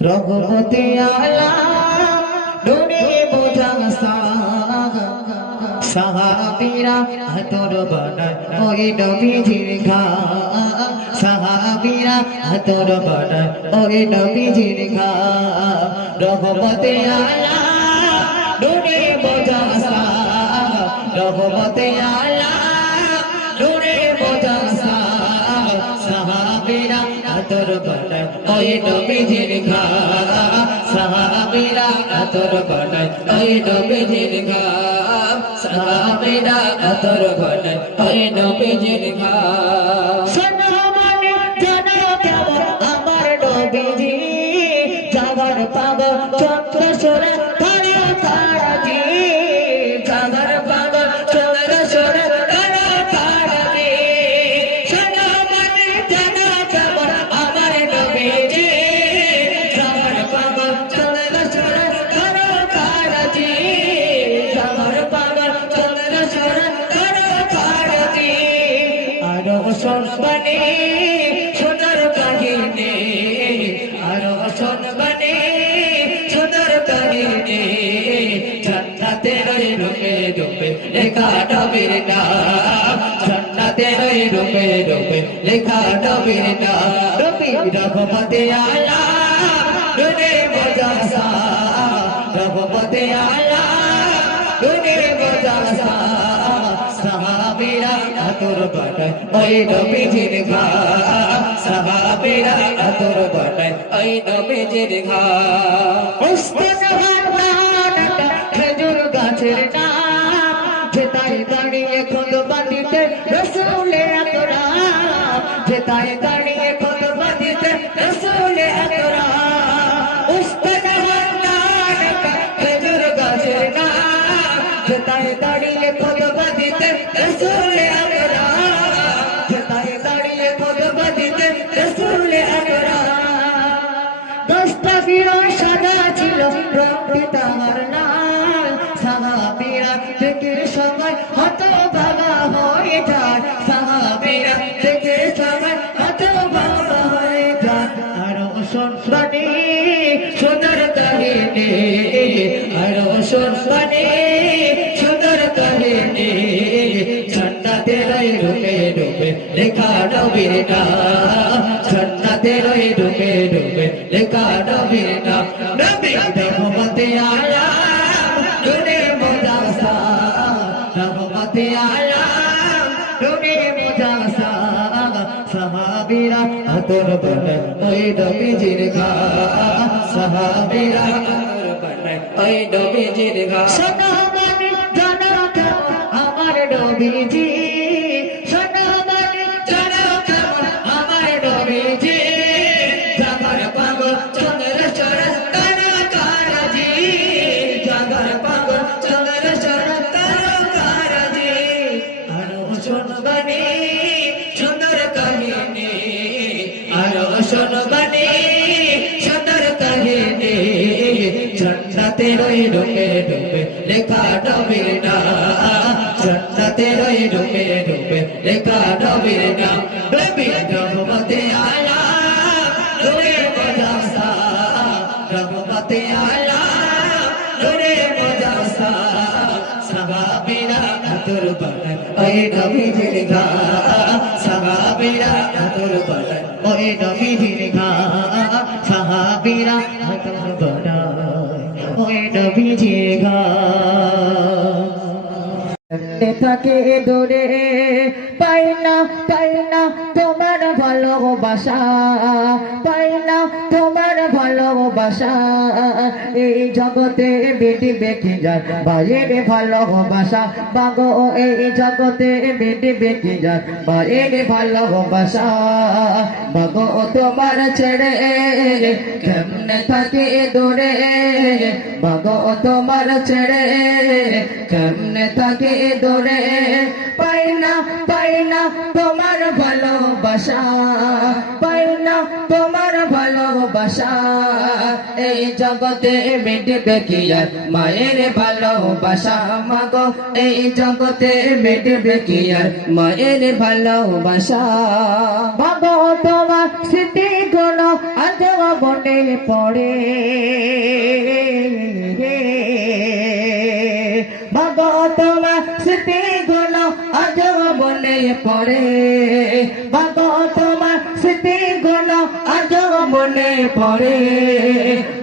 রঘুপতি আলা ডোরে বোঝা সাহাবীরা হাতর বানায় ওই নবীজির ঘা সাহাবীরা হাতর বানায় ওই নবীজির ঘা রঘুপতি আলা ডোরে বোঝা রঘুপতি আলা ডোরে বোঝা সাহাবীরা হাতর বানায় ওই নবীজির ঘা সাহাবীরা হাতর বানায় ওই নবীজির ঘা সাহাবীরা হাতর বানায় ওই নবীজির ঘা শোনো মানে জানো কেমন আমার নবীজি জাগার পাগল চন্দ্র সোনা ধরে তারাজি জাগার পাগল চন্দ্র সোনা ধরে তারাজি শোনো মানে জানো কেমন আমার নবীজি জাগার পাগল চন্দ্র সোনা ধরে তারাজি জাগার পাগল চন্দ্র সোনা ধরে তারাজি আরো সর্বনে সোনার কাহিনী আরো সর্বনে সোনার কাহিনী জান্নাতের রূপে রূপে লেখা নবীর নাম জান্নাতের রূপে রূপে লেখা নবীর নাম রবি রঘুপতি আলা ডোরে বোঝা রঘুপতি আলা ডোরে বোঝা সাহাবীরা হাতর বানায় ওই নবীজির ঘা সাহাবীরা হাতর বানায় ওই নবীজির ঘা খেজুর গাছের নাম যেতাই দাঁড়িয়ে খুতবা দিতে রাসূলে আকরাম যেতাই দাঁড়িয়ে খুতবা দিতে রাসূলে আকরাম খেজুর গাছের নাম যেতাই দাঁড়িয়ে খুতবা দিতে রাসূলে আকরাম যেতাই দাঁড়িয়ে খুতবা দিতে রাসূলে আকরাম দস্তগীর সাদা ছিল রঙে তাহার নাম সাহাবীরা দেখে সবাই হতভাগা হয়ে যায় সাহাবীরা দেখে সবাই হতভাগা হয়ে যায় আরো শুনবানি সুন্দর কাহিনী আরো শুনবানি সুন্দর কাহিনী জান্নাতের রূপে রূপে লেখা নবীর নাম জান্নাতের রূপে রূপে লেখা নবীর নাম নবী রহমতে আলা ডোরে বোঝা রহমতে আলা ডোরে বোঝা সাহাবীরা হাতর বানায় ওই নবীজির ঘা সাহাবীরা হাতর বানায় ওই নবীজির ঘা শোনো মানে জানো কেমন আমার নবীজি শোনো মানে জানো কেমন আমার নবীজি জাগার পাগল চন্দ্র সোনা ধরে তারাজি জাগার পাগল চন্দ্র সোনা ধরে তারাজি আরো শুনবানি সুন্দর কাহিনী আরো শুনবানি সুন্দর কাহিনী জান্নাতের রূপে রূপে লেখা নবীর নাম জান্নাতের রূপে রূপে লেখা নবীর নাম নবী রহমতে আলা ডোরে বোঝা রহমতে আলা ডোরে বোঝা সাহাবীরা হাতর বানায় ওই নবীজির ঘা সাহাবীরা হাতর বানায় ওই নবীজির ঘা সাহাবীরা হাতর বানায় ওই নবীজির ঘা থাকে দূরে পাই না তোমার ভালোবাসা পাই না তোমার ভালোবাসা এই জগতে বেটি বেটি যায় বাইরে ভালোবাসা বাগো এই জগতে বেটি বেটি যায় বাইরে ভালোবাসা বাগো তোমার ছেড়ে কেমনে থাকে দূরে বাগো তোমার ছেড়ে কেমনে থাকে দূরে পাই না তোমার ভালোবাসা পাই না না তোমার ভালোবাসা এই জগতে মিটবে কি আর মায়ের ভালোবাসা মাগো এই জগতে মিটবে কি আর মায়ের ভালোবাসা মাগো তোমার স্মৃতিগুলো আজ মনে পড়ে মাগো তোমার স্মৃতিগুলো আজ মনে পড়ে মাগো তোমার স্মৃতিগুলো আজ মনে পড়ে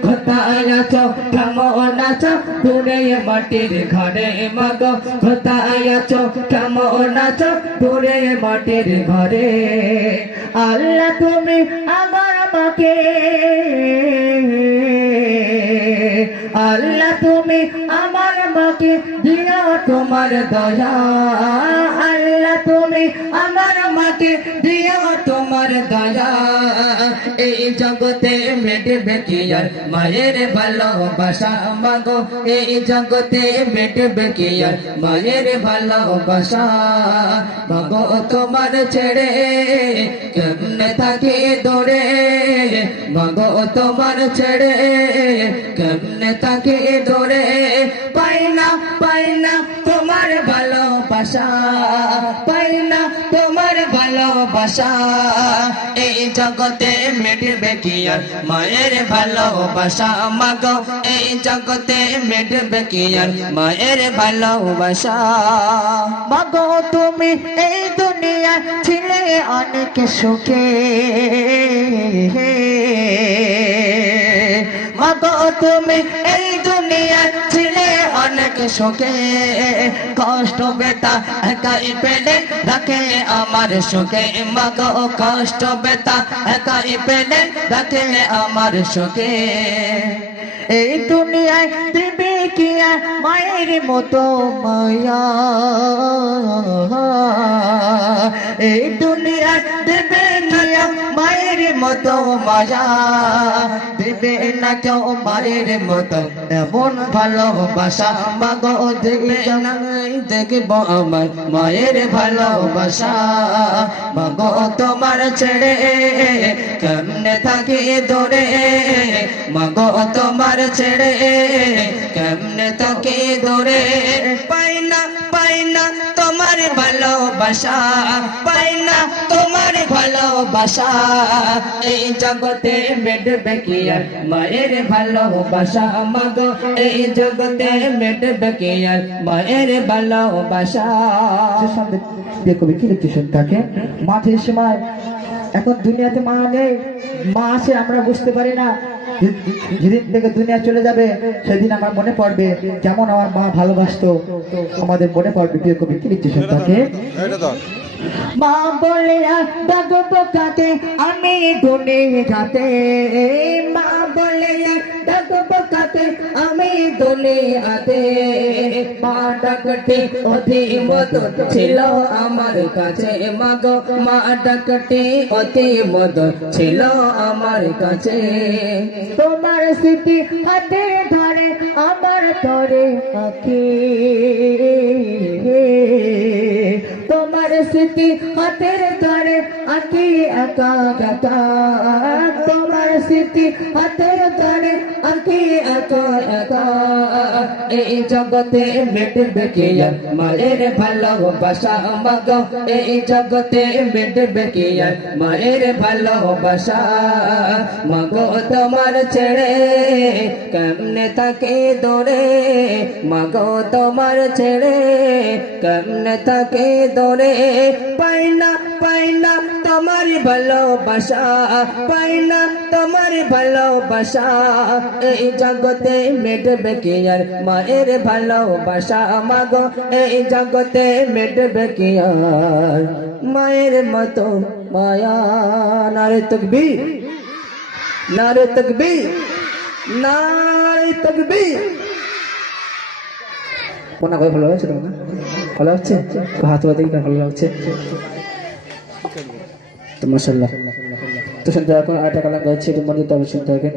কোথায় আছো কেমন আছো দূরে মাটির ঘরে মাগো কোথায় আছো কেমন আছো দূরে মাটির ঘরে আল্লাহ তুমি আমার মাকে আল্লাহ তুমি আমার মাকে দিও তোমার দয়া আল্লাহ তুমি আমার মাকে দিও তোমার দয়া এই জগতে মিটবে কি আর মায়ের ভালোবাসা মাগো এই জগতে মিটবে কি আর মায়ের ভালোবাসা মাগো তোমার ছেড়ে কেমনে থাকি দূরে মাগো তোমার ছেড়ে কেমনে থাকি দূরে পাই না তোমার ভালোবাসা পাই না তোমার ভালোবাসা এই জগতে মিটবে কি আর মায়ের ভালোবাসা মাগো এই জগতে মিটবে কি আর মায়ের ভালোবাসা মাগো তুমি এই দুনিয়া ছিলে অনেক সুখে মাগো তুমি এই দুনিয়া ছিলে অনেক সুখে কষ্ট বেতা একাই পেলে রাখে আমার সুখে মাগো কষ্ট বেতা একাই পেলে রাখে আমার সুখে এই দুনিয়ায় দিবে কি আর মায়ের মতো মায়া এই দুনিয়ায় দেবে কি আর মায়ের মতো মায়া দেবে না কেউ মায়ের মতো এমন ভালোবাসা মাগো দেবে না দেখব আমার মায়ের ভালোবাসা মাগো তোমার ছেড়ে কেমনে থাকি দূরে মাগো তোমার ছেড়ে কেমনে থাকি দূরে পাই না তোমার ভালোবাসা পাই না তোমার ভালোবাসা এই জগতে মিটবে কি আর মায়ের ভালোবাসা মাগো এই জগতে মিটবে কি আর মায়ের ভালোবাসা দেখো কি লিখছে শুনতাকে মাঝের সময় এখন দুনিয়াতে মা নেই মা আছে আমরা বুঝতে পারি না যেদিন থেকে দুনিয়া চলে যাবে সেদিন আমার মনে পড়বে যেমন আমার মা ভালোবাসতো আমাদের মনে পড়বে প্রিয় কবি কি লিখছে শুনতাকে মা বলে ডাকো পোকাতে আমি ডোনে যাতে মা বলে ডাকো পোকাতে আমি দোলে আতে মা ডাকটি অতি মধুর ছিল আমার কাছে মাগো মা ডাকটি অতি মধুর ছিল আমার কাছে তোমার স্মৃতি হাতে ধরে আমার তরে আঁকি তোমার স্মৃতি হাতের ধরে আঁকি একা একা তোমার স্মৃতি হাতের ধরে আঁকি একা একা এই জগতে মিটবে কি আর মায়ের ভালোবাসা মাগো এই জগতে মিটবে কি আর মায়ের ভালোবাসা মাগো তোমার ছেড়ে কেমনে থাকে দূরে মাগো তোমার ছেড়ে কেমনে থাকে দূরে পাই না তোমার ভালোবাসা পাই না তোমার ভালোবাসা এই জগতে মিটবে কি আর মায়ের ভালোবাসা মাগো এই জগতে মিটবে কি আর মায়ের মতো মায়া নারে তাকবীর নারে তাকবীর নারে তাকবীর মনে করে ভালো হয়েছে তোমার ভালো হচ্ছে হাত বাদে ভালো লাগছে তো মাশাআল্লাহ তো শুনতে এখন আরেকটা কালাম গাইছে এটা মনে তো শুনতে হবে